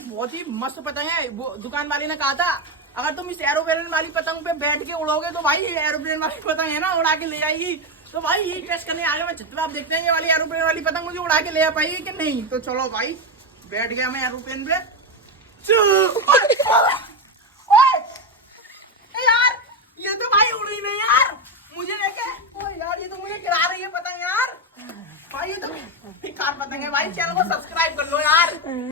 बहुत ही मस्त पतंग है। वो दुकान वाले ने कहा था अगर तुम इस एरोप्लेन वाली पतंग पे बैठ के उड़ोगे तो भाई एरोप्लेन वाली पतंग है ना उड़ा के ले जाएगी। तो भाई यही टेस्ट करने आ गया मैं चित्तौड़। आप देखते हैं ये वाली एरोप्लेन वाली पतंग मुझे उड़ा के ले आ पाएगी कि नहीं। तो चलो भाई बैठ गया मैं एरोप्लेन पे। यार ये तो भाई उड़ ही नहीं यार मुझे लेके। यार ये तो मुझे गिरा रही है पतंग यार। भाई ये तो बेकार पतंग है भाई। चैनल को सब्सक्राइब